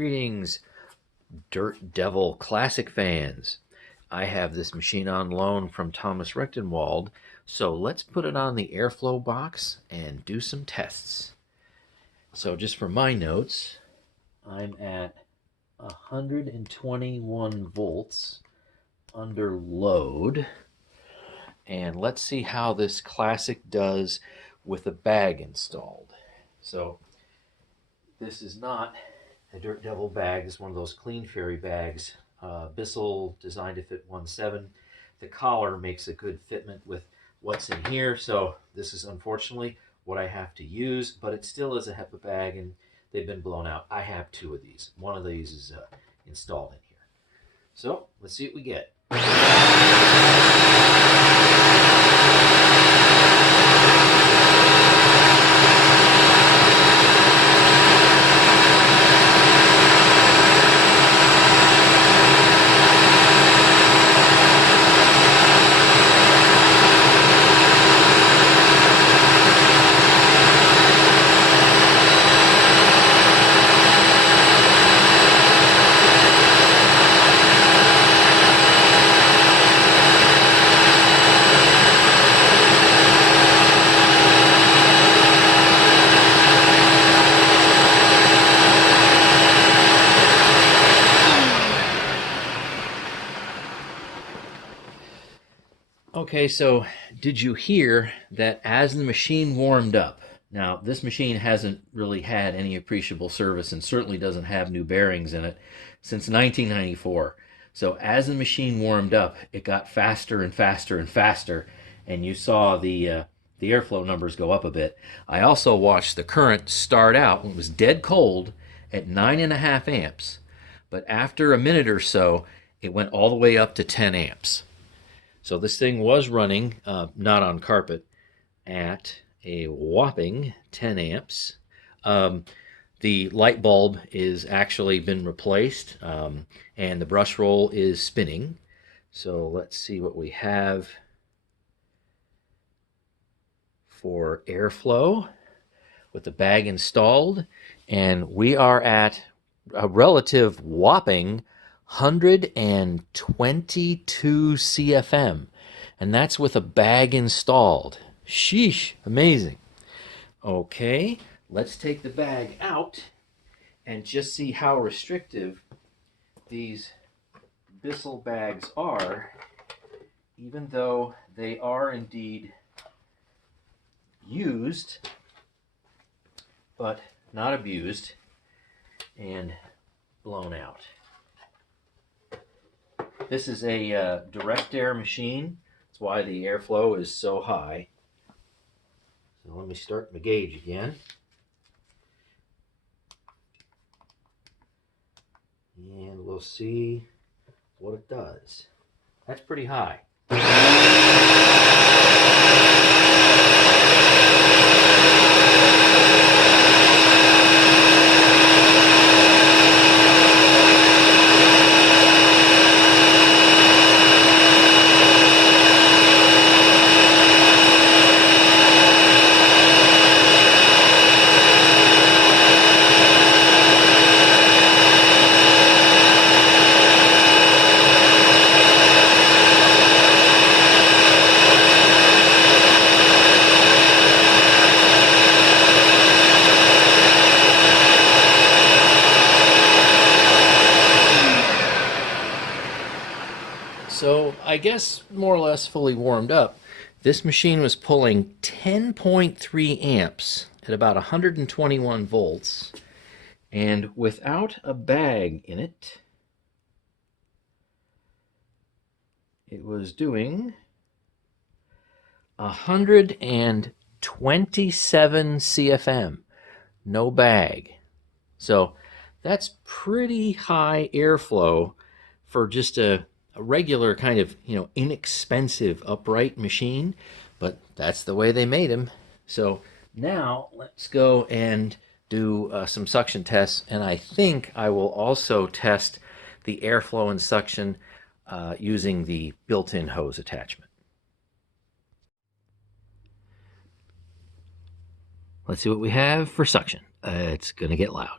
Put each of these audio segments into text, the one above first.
Greetings, Dirt Devil Classic fans. I have this machine on loan from Thomas Rechtenwald, so let's put it on the airflow box and do some tests. So just for my notes, I'm at 121 volts under load. And let's see how this Classic does with a bag installed. So this is not a Dirt Devil bag. This is one of those Clean Fairy bags. Bissell designed to fit 1.7. The collar makes a good fitment with what's in here, so this is unfortunately what I have to use, but it still is a HEPA bag and they've been blown out. I have two of these. One of these is installed in here. So let's see what we get. Okay, so did you hear that as the machine warmed up? Now, this machine hasn't really had any appreciable service and certainly doesn't have new bearings in it since 1994. So as the machine warmed up, it got faster and faster and faster, and you saw the airflow numbers go up a bit. I also watched the current start out when it was dead cold at 9.5 amps, but after a minute or so, it went all the way up to 10 amps. So this thing was running, not on carpet, at a whopping 10 amps. The light bulb is actually been replaced, and the brush roll is spinning. So let's see what we have for airflow with the bag installed. And we are at a relative whopping 122 CFM, and that's with a bag installed. Sheesh, amazing. Okay, let's take the bag out and just see how restrictive these Bissell bags are, even though they are indeed used, but not abused and blown out. This is a direct air machine. That's why the airflow is so high. So let me start my gauge again. And we'll see what it does. That's pretty high. So I guess more or less fully warmed up, this machine was pulling 10.3 amps at about 121 volts, and without a bag in it, it was doing 127 CFM, no bag. So that's pretty high airflow for just a regular kind of, inexpensive upright machine, but that's the way they made them. So now let's go and do some suction tests, and I think I will also test the airflow and suction using the built-in hose attachment. Let's see what we have for suction. It's going to get loud.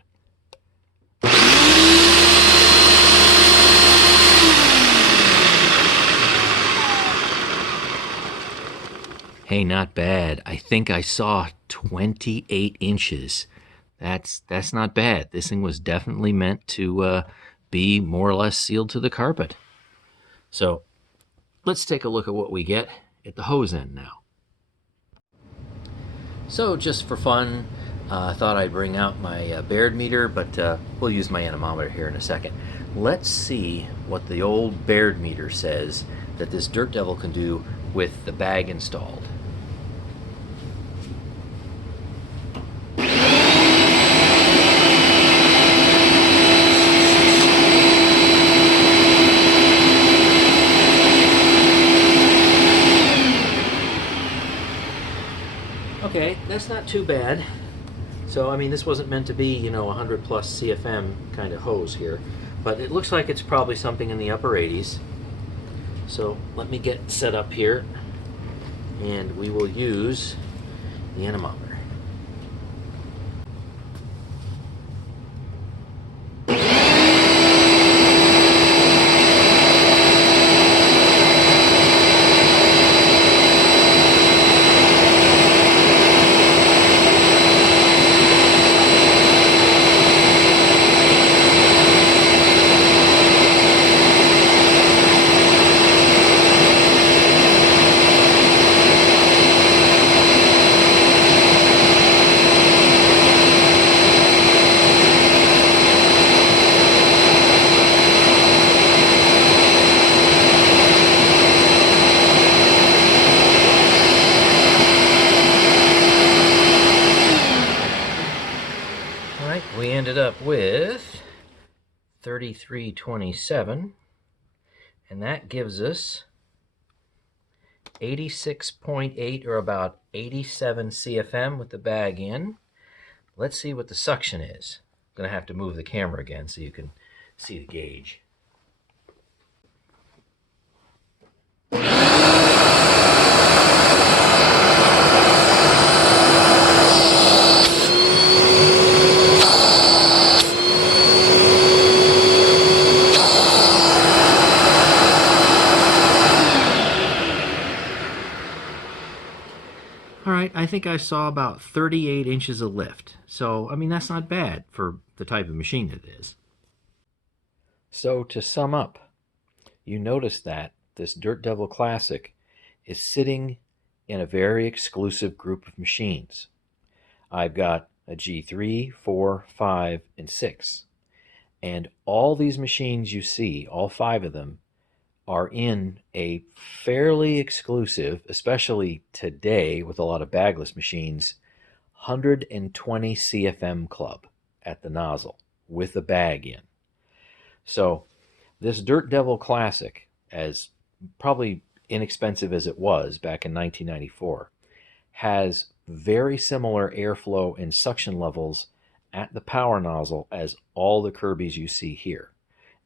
Hey, not bad. I think I saw 28 inches. That's not bad. This thing was definitely meant to be more or less sealed to the carpet. So let's take a look at what we get at the hose end now. So just for fun, I thought I'd bring out my Baird meter, but we'll use my anemometer here in a second. Let's see what the old Baird meter says that this Dirt Devil can do with the bag installed. Okay, that's not too bad. So, I mean, this wasn't meant to be, 100 plus CFM kind of hose here, but it looks like it's probably something in the upper 80s. So let me get set up here, and we will use the anemometer. We ended up with 3327, and that gives us 86.8, or about 87 CFM with the bag in. Let's see what the suction is. I'm going to have to move the camera again so you can see the gauge. All right, I think I saw about 38 inches of lift. So, I mean, that's not bad for the type of machine it is. So, to sum up, you notice that this Dirt Devil Classic is sitting in a very exclusive group of machines. I've got a G3, 4, 5, and 6. And all these machines you see, all 5 of them, are in a fairly exclusive, especially today with a lot of bagless machines, 120 CFM club at the nozzle with the bag in. So this Dirt Devil Classic, as probably inexpensive as it was back in 1994, has very similar airflow and suction levels at the power nozzle as all the Kirbys you see here.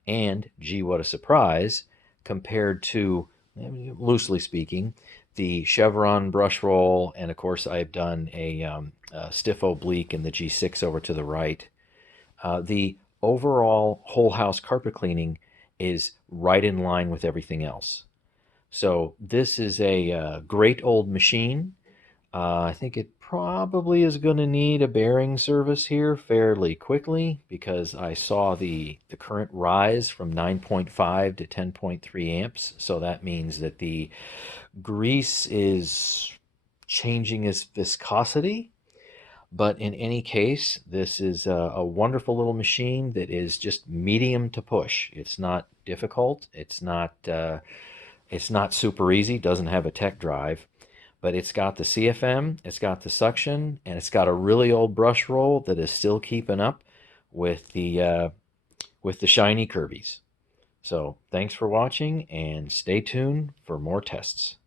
And, gee, what a surprise, compared to, loosely speaking, the Chevron brush roll, and of course I've done a stiff oblique in the G6 over to the right. The overall whole house carpet cleaning is right in line with everything else. So this is a great old machine. I think it probably is going to need a bearing service here fairly quickly, because I saw the current rise from 9.5 to 10.3 amps. So that means that the grease is changing its viscosity. But in any case, this is a wonderful little machine that is just medium to push. It's not difficult. It's not super easy. Doesn't have a tech drive. But it's got the CFM, it's got the suction, and it's got a really old brush roll that is still keeping up with the shiny Kirbys. So thanks for watching, and stay tuned for more tests.